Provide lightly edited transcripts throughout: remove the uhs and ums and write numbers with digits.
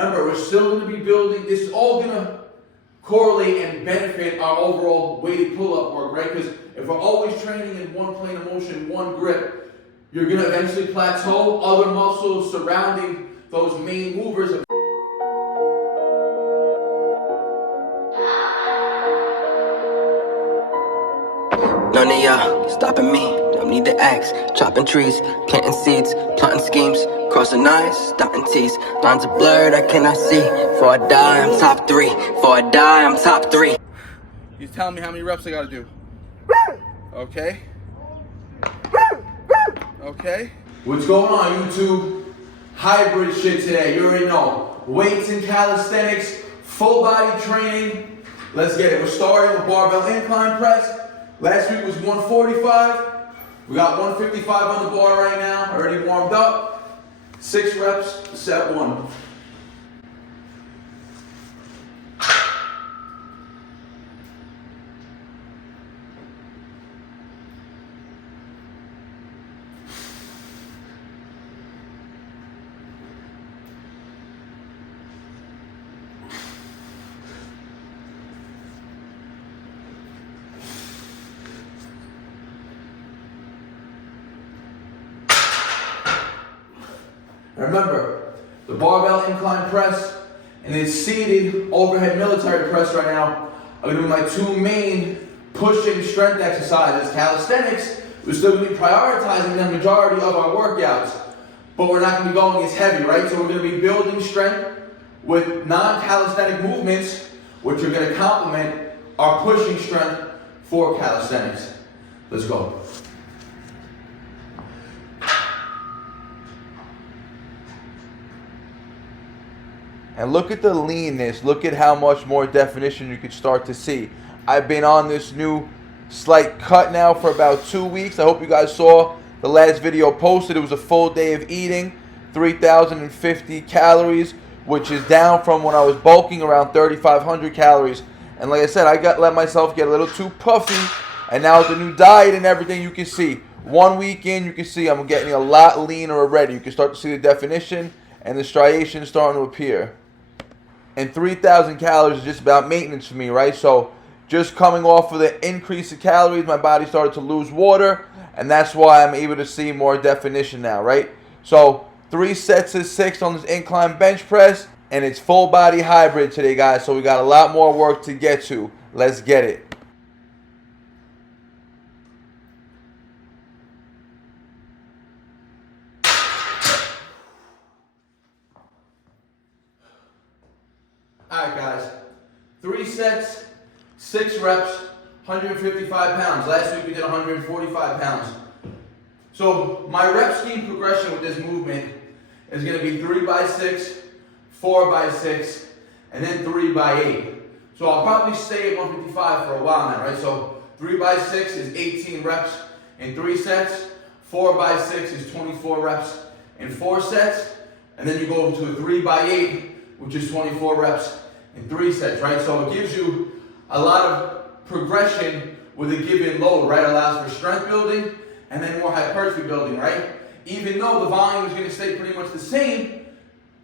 Remember, we're still going to be building. This is all going to correlate and benefit our overall weighted pull-up work, right? Because if we're always training in one plane of motion, one grip, you're going to eventually plateau. Other muscles surrounding those main movers. None of y'all stopping me, don't need to ask. Chopping trees, planting seeds, plotting schemes, crossing lines, dotting T's. Lines are blurred, I cannot see. Before I die, I'm top 3. Before I die, I'm top 3. He's telling me how many reps I gotta do. Okay. Okay. What's going on, YouTube? Hybrid shit today. You already know. Weights and calisthenics, full body training. Let's get it. We're starting with barbell incline press. Last week was 145. We got 155 on the bar right now. Already warmed up. 6 reps, set 1. Remember, the barbell incline press and the seated overhead military press right now are going to be my 2 main pushing strength exercises. Calisthenics, we're still going to be prioritizing the majority of our workouts, but we're not going to be going as heavy, right? So we're going to be building strength with non-calisthenic movements, which are going to complement our pushing strength for calisthenics. Let's go. And look at the leanness. Look at how much more definition you could start to see. I've been on this new slight cut now for about 2 weeks. I hope you guys saw the last video posted. It was a full day of eating, 3,050 calories, which is down from when I was bulking around 3,500 calories. And like I said, I let myself get a little too puffy. And now with the new diet and everything, you can see 1 week in, you can see I'm getting a lot leaner already. You can start to see the definition and the striations starting to appear. And 3,000 calories is just about maintenance for me, right? So just coming off of the increase of calories, my body started to lose water, and that's why I'm able to see more definition now, right? So 3 sets of 6 on this incline bench press, and it's full body hybrid today, guys. So we got a lot more work to get to. Let's get it. Alright guys, 3 sets, 6 reps, 155 pounds. Last week we did 145 pounds. So my rep scheme progression with this movement is going to be 3 by 6, 4 by 6, and then 3 by 8. So I'll probably stay at 155 for a while now, right? So 3 by 6 is 18 reps in 3 sets, 4 by 6 is 24 reps in 4 sets, and then you go to a 3 by 8, which is 24 reps in 3 sets, right? So it gives you a lot of progression with a given load, right? It allows for strength building and then more hypertrophy building, right? Even though the volume is going to stay pretty much the same,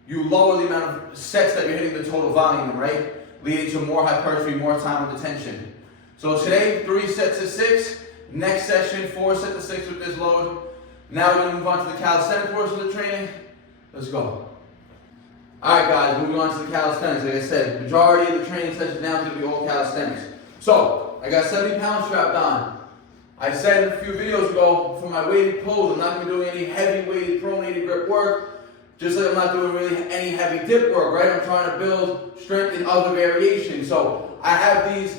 you lower the amount of sets that you're hitting the total volume, right? Leading to more hypertrophy, more time under tension. So today, 3 sets of 6. Next session, 4 sets of 6 with this load. Now we're going to move on to the calisthenic portion of the training. Let's go. Alright guys, moving on to the calisthenics. Like I said, the majority of the training sessions now is going to be all calisthenics. So, I got 70 pounds strapped on. I said a few videos ago, for my weighted pulls, I'm not going to be doing any heavy weighted pronated grip work, just like I'm not doing really any heavy dip work, right? I'm trying to build strength in other variations. So, I have these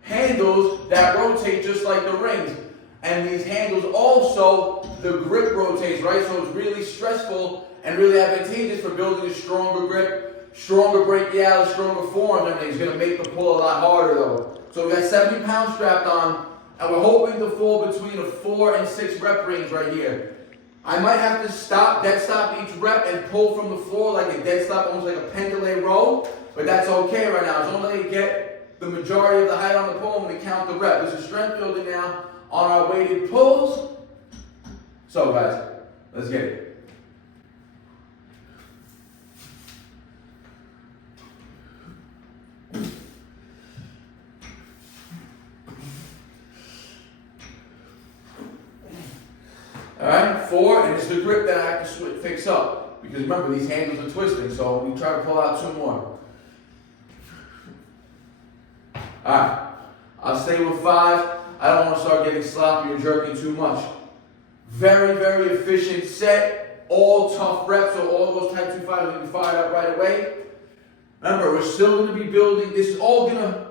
handles that rotate just like the rings. And these handles also, the grip rotates, right? So it's really stressful and really advantageous for building a stronger grip, stronger brachialis, stronger forearm. And it's going to make the pull a lot harder though. So we got 70 pounds strapped on, and we're hoping to fall between a 4 and 6 rep range right here. I might have to stop, dead stop each rep and pull from the floor like a dead stop, almost like a pendulum row, but that's okay right now. As long as I get the majority of the height on the pull, I'm going to count the rep. This is strength building now on our weighted pulls. So guys, let's get it. right? 4, and it's the grip that I have to fix up. Because remember, these handles are twisting, so we try to pull out 2 more. Alright, I'll stay with 5. I don't want to start getting sloppy or jerking too much. Very, very efficient set. All tough reps, so all those type 2 fighters will be fired up right away. Remember, we're still going to be building. This is all going to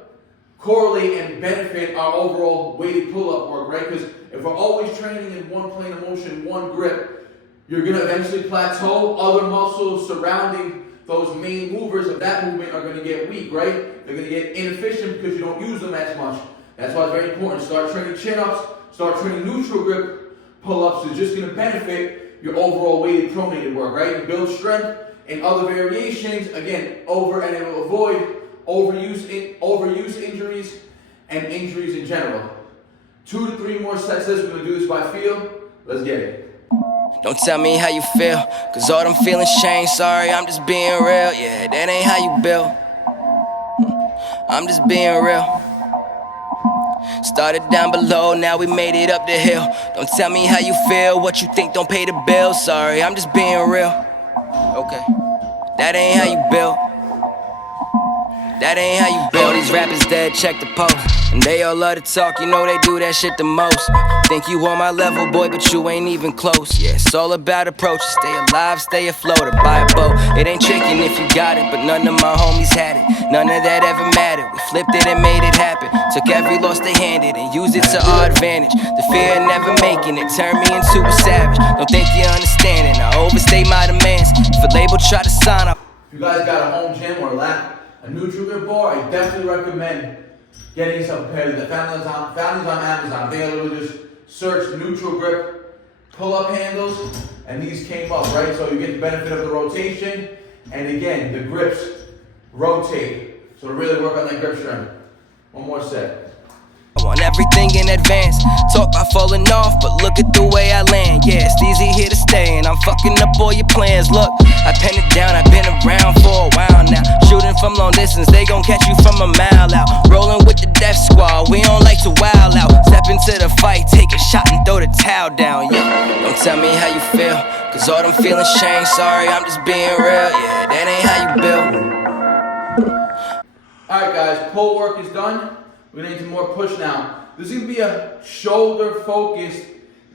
correlate and benefit our overall weighted pull-up work, right? Because if we're always training in one plane of motion, one grip, you're going to eventually plateau. Other muscles surrounding those main movers of that movement are going to get weak, right? They're going to get inefficient because you don't use them as much. That's why it's very important. Start training chin-ups, start training neutral grip pull-ups. It's just going to benefit your overall weighted pronated work, right? You build strength in other variations, again, and it will avoid overuse injuries and injuries in general. 2 to 3 more sets. We're going to do this by feel. Let's get it. Don't tell me how you feel, cause all them feelings change. Sorry, I'm just being real. Yeah, that ain't how you build. I'm just being real. Started down below, now we made it up the hill. Don't tell me how you feel, what you think don't pay the bill. Sorry, I'm just being real. Okay, that ain't how you build. That ain't how you build. All these rappers dead, check the post. And they all love to talk, you know they do that shit the most. Think you on my level, boy, but you ain't even close. Yeah, it's all about approach. Stay alive, stay afloat, or buy a boat. It ain't chicken if you got it, but none of my homies had it. None of that ever mattered. We flipped it and made it happen. Took every loss they handed and used it to our advantage. The fear of never making it turned me into a savage. Don't think you understand it, I overstay my demands. If a label try to sign up. If you guys got a home gym or a neutral grip bar, I definitely recommend getting yourself a pair of the found these on Amazon. They literally just search neutral grip pull-up handles, and these came up, right? So you get the benefit of the rotation, and again, the grips rotate. So to really work on that grip strength. One more set. I want everything in advance. Talk about falling off, but look at the way I land. Yeah, it's easy here to stay, and I'm fucking up all your plans. Look, I pen it down, I've been around for a while now. Shooting from long distance, they gon' catch you from a mile out. Rolling with the death squad, we don't like to wild out. Step into the fight, take a shot and throw the towel down, yeah. Don't tell me how you feel, cause all them feelings change. Sorry, I'm just being real, yeah, that ain't how you build. Alright guys, pull work is done. We're going to into more push now. This is going to be a shoulder-focused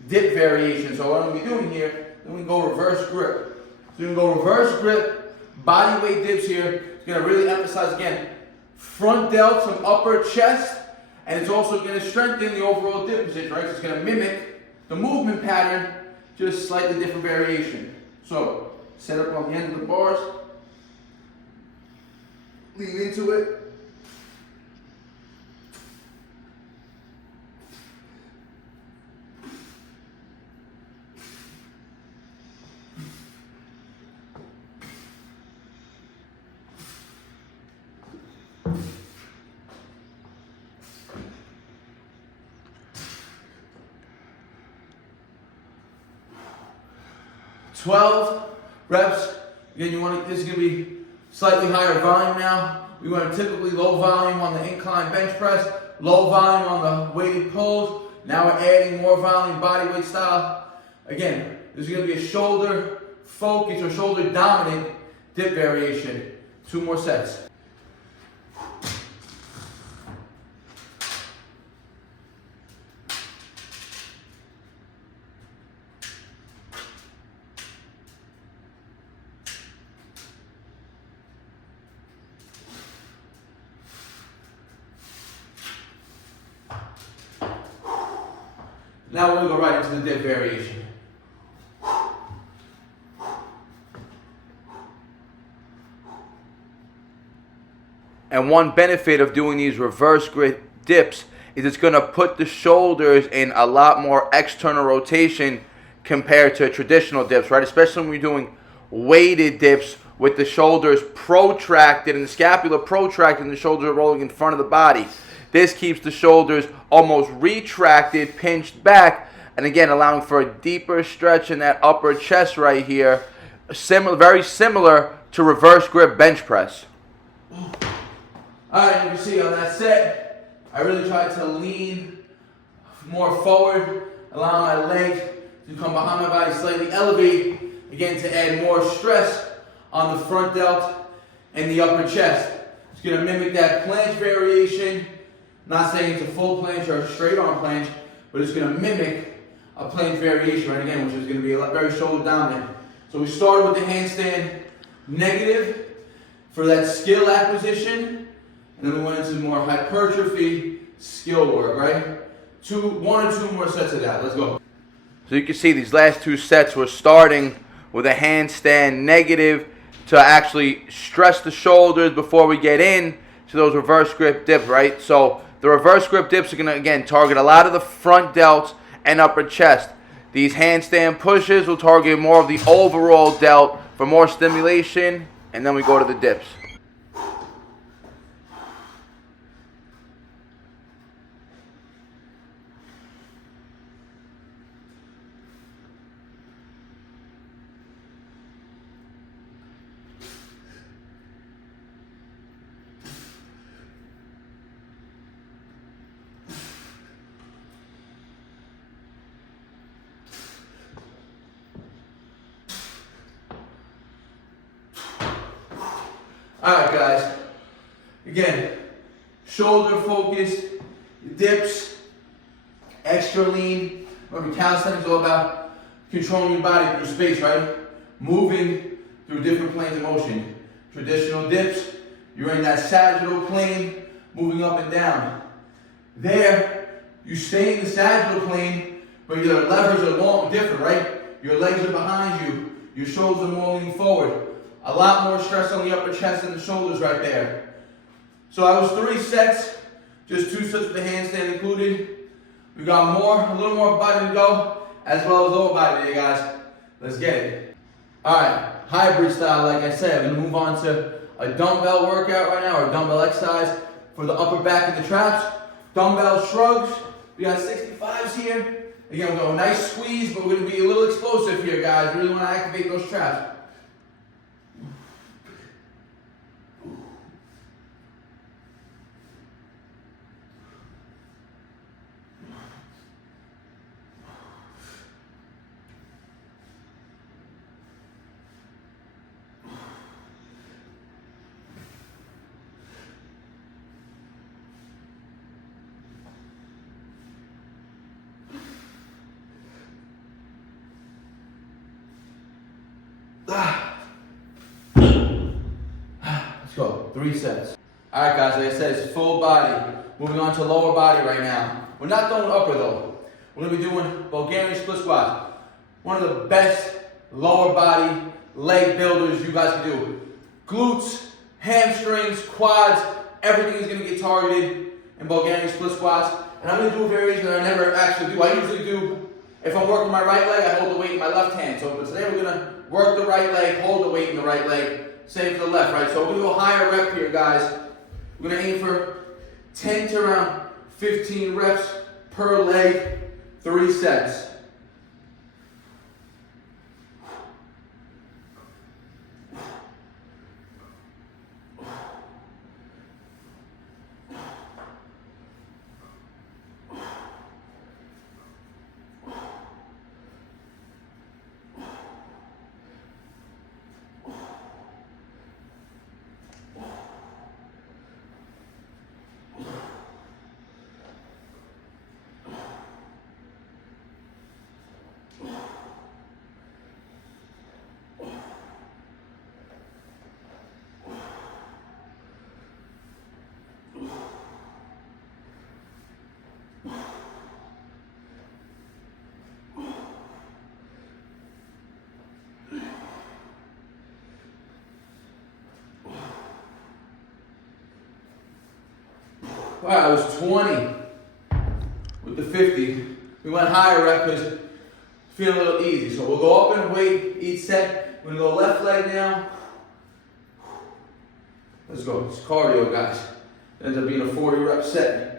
dip variation. So what I'm going to be doing here, then we go reverse grip. So you can go reverse grip, body weight dips here. It's going to really emphasize, again, front delts and upper chest. And it's also going to strengthen the overall dip position, right? So it's going to mimic the movement pattern, just slightly different variation. So set up on the end of the bars. Lean into it. $12 reps. Again, this is going to be slightly higher volume now. We went typically low volume on the incline bench press, low volume on the weighted pulls. Now we're adding more volume body weight style. Again, this is going to be a shoulder focus or shoulder dominant dip variation. 2 more sets. Now we're going to go right into the dip variation. And one benefit of doing these reverse grip dips is it's going to put the shoulders in a lot more external rotation compared to traditional dips, right? Especially when we're doing weighted dips with the shoulders protracted and the scapula protracted and the shoulders are rolling in front of the body. This keeps the shoulders almost retracted, pinched back, and again allowing for a deeper stretch in that upper chest right here. Very similar to reverse grip bench press. Alright, you can see on that set, I really tried to lean more forward, allow my legs to come behind my body, slightly elevate, again to add more stress on the front delt and the upper chest. It's going to mimic that planche variation. Not saying it's a full planche or a straight arm planche, but it's going to mimic a planche variation, right, again, which is going to be very shoulder dominant. So we started with the handstand negative for that skill acquisition, and then we went into more hypertrophy skill work, right? One or two more sets of that. Let's go. So you can see these last two sets we're starting with a handstand negative to actually stress the shoulders before we get in to those reverse grip dips, right? So the reverse grip dips are going to, again, target a lot of the front delts and upper chest. These handstand pushes will target more of the overall delt for more stimulation, and then we go to the dips. Alright guys, again, shoulder focused, dips, extra lean. Remember, calisthenics is all about controlling your body through space, right? Moving through different planes of motion. Traditional dips, you're in that sagittal plane, moving up and down. There, you stay in the sagittal plane, but your levers are different, right? Your legs are behind you, your shoulders are more leaning forward. A lot more stress on the upper chest and the shoulders right there. So that was 3 sets, just 2 sets with the handstand included. We got a little more body to go, as well as lower body today, guys. Let's get it. All right, hybrid style, like I said, I'm gonna move on to a dumbbell workout right now, or dumbbell exercise for the upper back and the traps. Dumbbell shrugs, we got 65s here. Again, we're going a nice squeeze, but we're gonna be a little explosive here, guys. We really wanna activate those traps. Let's go, 3 sets. All right, guys, like I said, it's full body. Moving on to lower body right now. We're not doing upper though. We're gonna be doing Bulgarian split squats. One of the best lower body leg builders you guys can do. Glutes, hamstrings, quads, everything is gonna get targeted in Bulgarian split squats. And I'm gonna do a variation that I never actually do. I usually do, if I'm working my right leg, I hold the weight in my left hand. So but today we're gonna work the right leg, hold the weight in the right leg. Same for the left, right? So we're gonna go higher rep here, guys. We're gonna aim for 10 to around 15 reps per leg, 3 sets. All right, I was 20 with the 50. We went higher rep because it's feeling a little easy. So we'll go up in weight each set. We're gonna go left leg now. Let's go. It's cardio, guys. It ends up being a 40 rep set.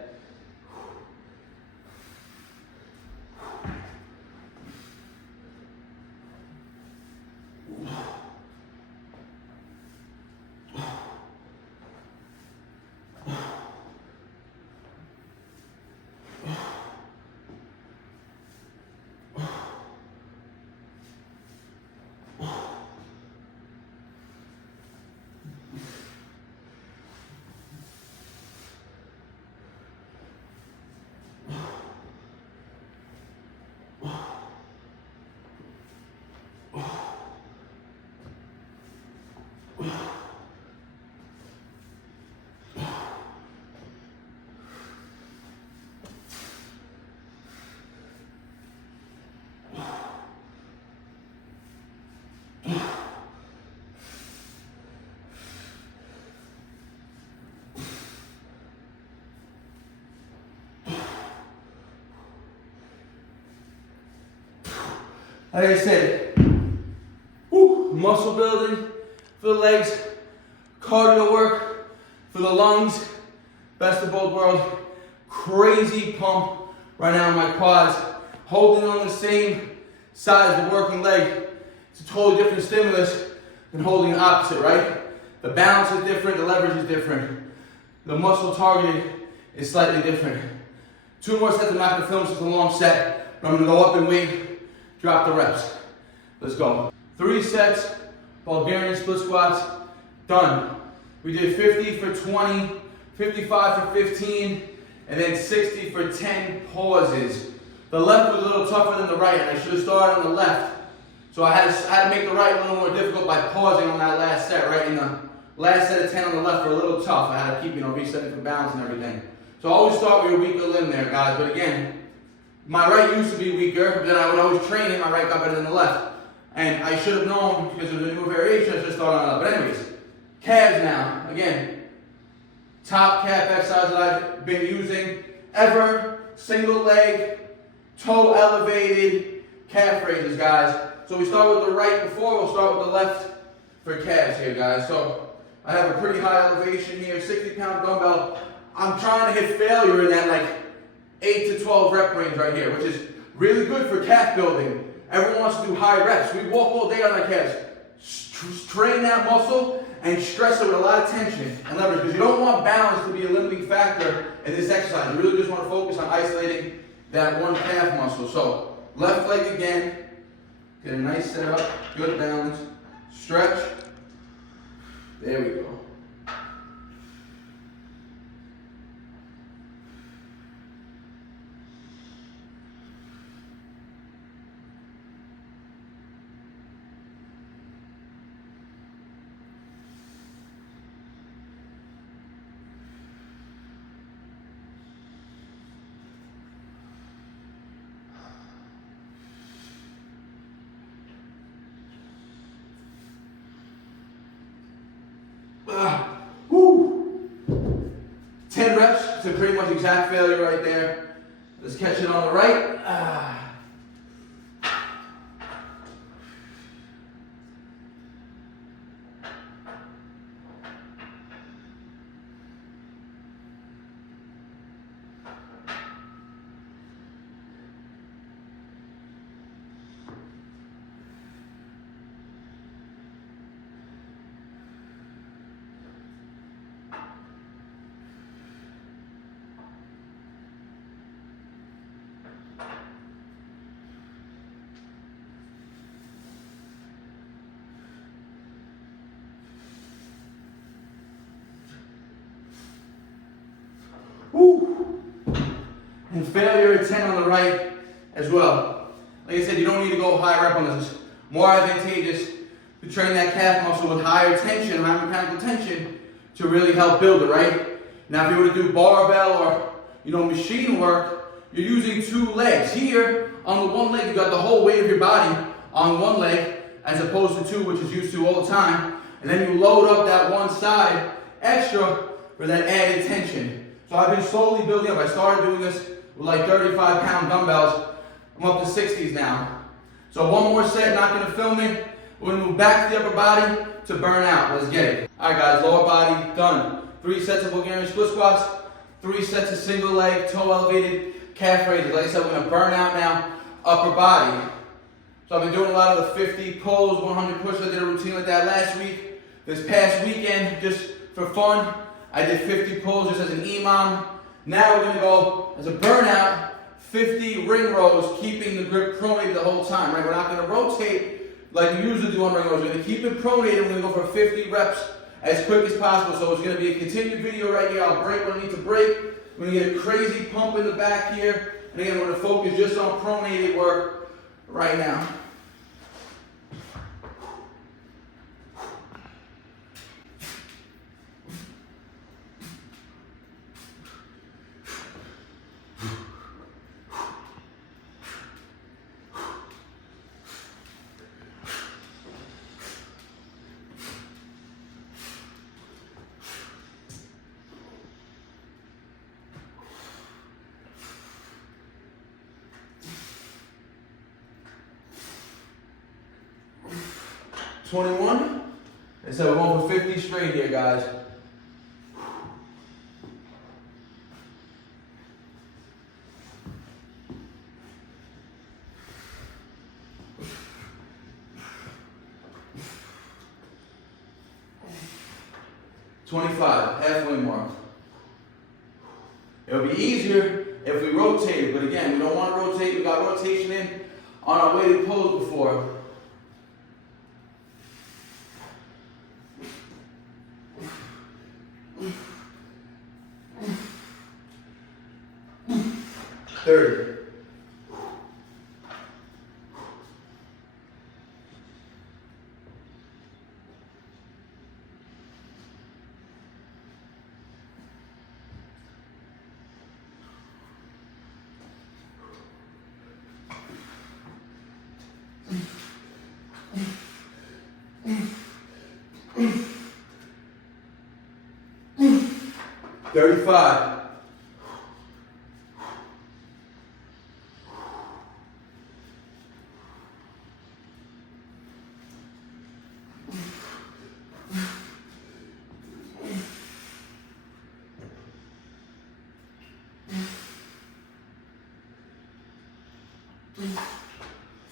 like I said, muscle building for the legs, cardio work for the lungs, best of both worlds. Crazy pump right now in my quads, holding on the same side as the working leg. It's a totally different stimulus than holding the opposite, right? The balance is different, the leverage is different. The muscle targeted is slightly different. 2 more sets. I'm not gonna film this, it's a long set, but I'm gonna go up and weight, drop the reps. Let's go. 3 sets, Bulgarian split squats, done. We did 50 for 20, 55 for 15, and then 60 for 10 pauses. The left was a little tougher than the right, and I should have started on the left. So I had to make the right a little more difficult by pausing on that last set, right? In the last set of 10 on the left were a little tough. I had to keep, resetting for balance and everything. So I always start with your weaker limb there, guys. But again, my right used to be weaker, but then I would always train it. My right got better than the left. And I should have known, because of the newer variation, I should start on the left. But anyways, calves now. Again, top calf exercise that I've been using ever. Single leg, toe elevated calf raises, guys. So we start with the right before, we'll start with the left for calves here, guys. So I have a pretty high elevation here, 60-pound dumbbell. I'm trying to hit failure in that like 8 to 12 rep range right here, which is really good for calf building. Everyone wants to do high reps. We walk all day on our calves. Train that muscle and stress it with a lot of tension and leverage, because you don't want balance to be a limiting factor in this exercise. You really just want to focus on isolating that one calf muscle. So left leg again, get a nice setup, good balance, stretch. There we go. Woo. 10 reps, it's a pretty much exact failure right there. Let's catch it on the right. Woo. And failure at 10 on the right as well. Like I said, you don't need to go high rep on this. It's more advantageous to train that calf muscle with higher tension, high mechanical tension, to really help build it, right? Now, if you were to do barbell or machine work, you're using 2 legs. Here, on the one leg, you got the whole weight of your body on one leg, as opposed to 2, which is used to all the time. And then you load up that one side extra for that added tension. So I've been slowly building up. I started doing this with like 35-pound dumbbells. I'm up to 60s now. So one more set, not gonna film it. We're gonna move back to the upper body to burn out. Let's get it. All right, guys, lower body, done. 3 sets of Bulgarian split squats, 3 sets of single leg, toe elevated calf raises. Like I said, we're gonna burn out now, upper body. So I've been doing a lot of the 50 pulls, 100 push. I did a routine like that last week. This past weekend, just for fun, I did 50 pulls just as an EMOM. Now we're gonna go as a burnout, 50 ring rows, keeping the grip pronated the whole time, right? We're not gonna rotate like we usually do on ring rows. We're gonna keep it pronated. We're gonna go for 50 reps as quick as possible. So it's gonna be a continued video right here. I'll break when I need to break. We're gonna get a crazy pump in the back here. And again, we're gonna focus just on pronated work right now. 21. And so we're going for 50 straight here, guys. Halfway mark. It'll be easier if we rotate, but again, we don't want to rotate. We got rotation in on our weighted pose before. Third. 35.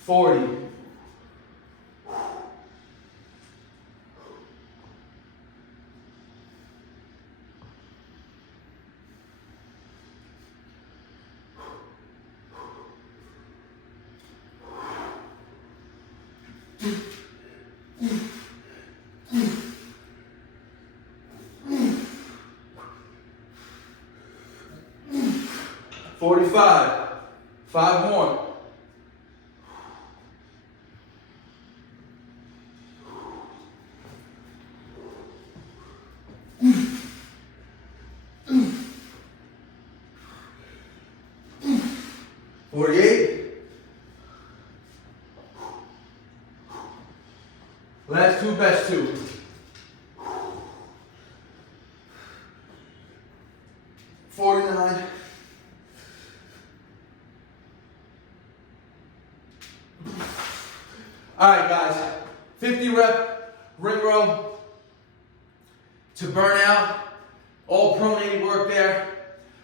40. 45. 5 more. 48. Last two, best two. 49. All right, guys, 50 rep ring row to burn out. All pronated work there.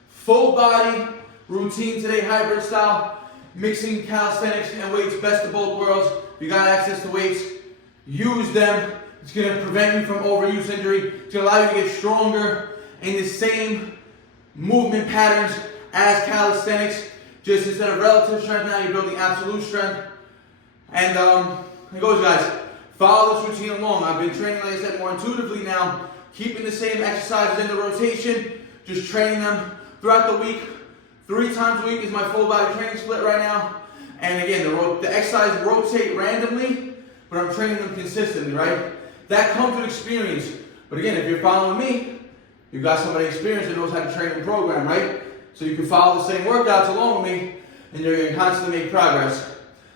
Full body routine today, hybrid style, mixing calisthenics and weights, best of both worlds. If you got access to weights, use them. It's gonna prevent you from overuse injury. It's gonna allow you to get stronger in the same movement patterns as calisthenics. Just instead of relative strength, now you're building absolute strength. And it goes, guys. Follow this routine along. I've been training, like I said, more intuitively now, keeping the same exercises in the rotation, just training them throughout the week. 3 times a week is my full body training split right now. And again, the exercises rotate randomly, but I'm training them consistently, right? That comes with experience. But again, if you're following me, you've got somebody experienced that knows how to train and program, right? So you can follow the same workouts along with me, and you're going to constantly make progress.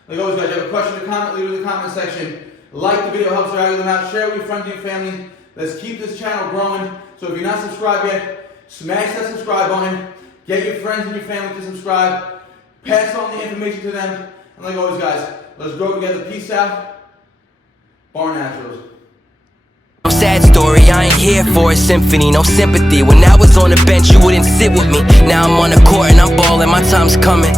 Like always, guys, if you have a question or comment, leave it in the comment section. Like the video, helps out them out. Share it with your friends and your family. Let's keep this channel growing. So if you're not subscribed yet, smash that subscribe button. Get your friends and your family to subscribe. Pass on the information to them. And like always, guys, let's grow together. Peace out. BARNATURALS. No sad story, I ain't here for a symphony, no sympathy. When I was on the bench, you wouldn't sit with me. Now I'm on the court and I'm balling, my time's coming.